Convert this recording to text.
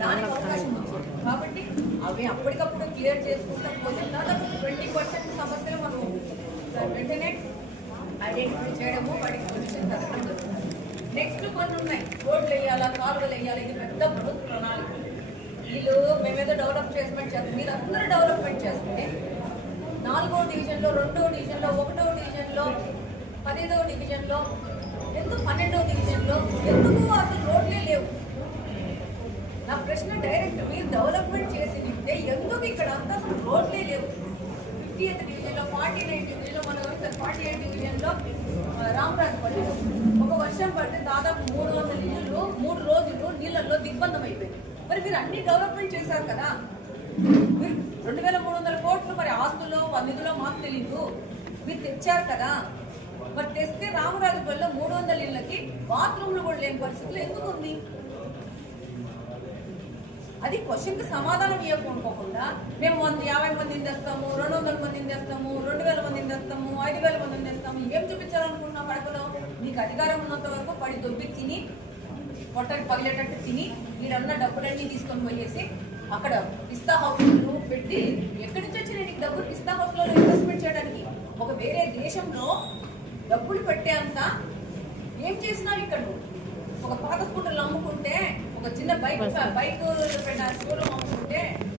దానికి అవకాశం వచ్చింది. కాబట్టి అవి అప్పటికప్పుడు క్లియర్ చేసుకుంటాం పోతే దాదాపు 20% సమస్యలు మనం వెంటనే ఐడెంటిఫై చేయడము, వాటికి సొల్యూషన్ జరగడం జరుగుతుంది. నెక్స్ట్ కొన్ని ఉన్నాయి, రోడ్లు వేయాలా, కాలువలు వేయాలి, ఇది పెద్ద ప్రభుత్వ ప్రణాళిక. వీళ్ళు మేమేదో డెవలప్మెంట్ చేస్తాం, మీరు అందరూ డెవలప్మెంట్ చేస్తే 4వ డివిజన్లో, 2వ డివిజన్లో, 1వ డివిజన్లో, 10వ డివిజన్లో, ఎందుకు 12వ డివిజన్లో ఎందుకు అసలు రోడ్లే లేవు? నా ప్రశ్న డైరెక్ట్, మీరు డెవలప్మెంట్ చేసి ఉంటే ఎందుకు ఇక్కడ అంతా అసలు రోడ్లే లేవు? 50th డివిజన్లో, 49th డివిజన్లో, మన 48th డివిజన్లో రామరాజపల్లిలో ఒక వర్షం పడితే దాదాపు 300 ఇళ్ళు 3 రోజులు నీళ్ళల్లో దిగ్బంధం అయిపోయింది. మరి మీరు అన్ని డెవలప్మెంట్ చేశారు కదా, మీరు 2300 కోట్లు మరి ఆస్తులో నిధులో మాకు తెలీదు, మీరు తెచ్చారు కదా. మరి తెస్తే రామరాజపల్లిలో 300 ఇళ్ళకి బాత్రూమ్లు కూడా లేని పరిస్థితులు ఎందుకు ఉంది? అది క్వశ్చన్కి సమాధానం ఇవ్వకపోకుండా మేము 150 మందిని తెస్తాము, 200 మందిని తెస్తాము, 2000 మందిని తెస్తాము, 5000 మందిని తెస్తాము, ఏం చూపించాలనుకుంటున్నాం? కడపలో నీకు అధికారం ఉన్నంత వరకు పడి దొబ్బి తిని పొట్టకి పగిలేటట్టు తిని వీడన్న డబ్బులన్నీ తీసుకొని పోయేసి అక్కడ పిస్తా హౌస్ పెట్టి, ఎక్కడి నుంచి వచ్చిన నీకు డబ్బులు పిస్తా హౌస్ లో ఇన్వెస్ట్మెంట్ చేయడానికి? ఒక వేరే దేశంలో డబ్బులు పెట్టేంత ఏం చేసినావు ఇక్కడ? ఒక పాత స్కూటర్లు అమ్ముకుంటే, ఒక చిన్న బైక్ షోరూమ్ అమ్ముకుంటే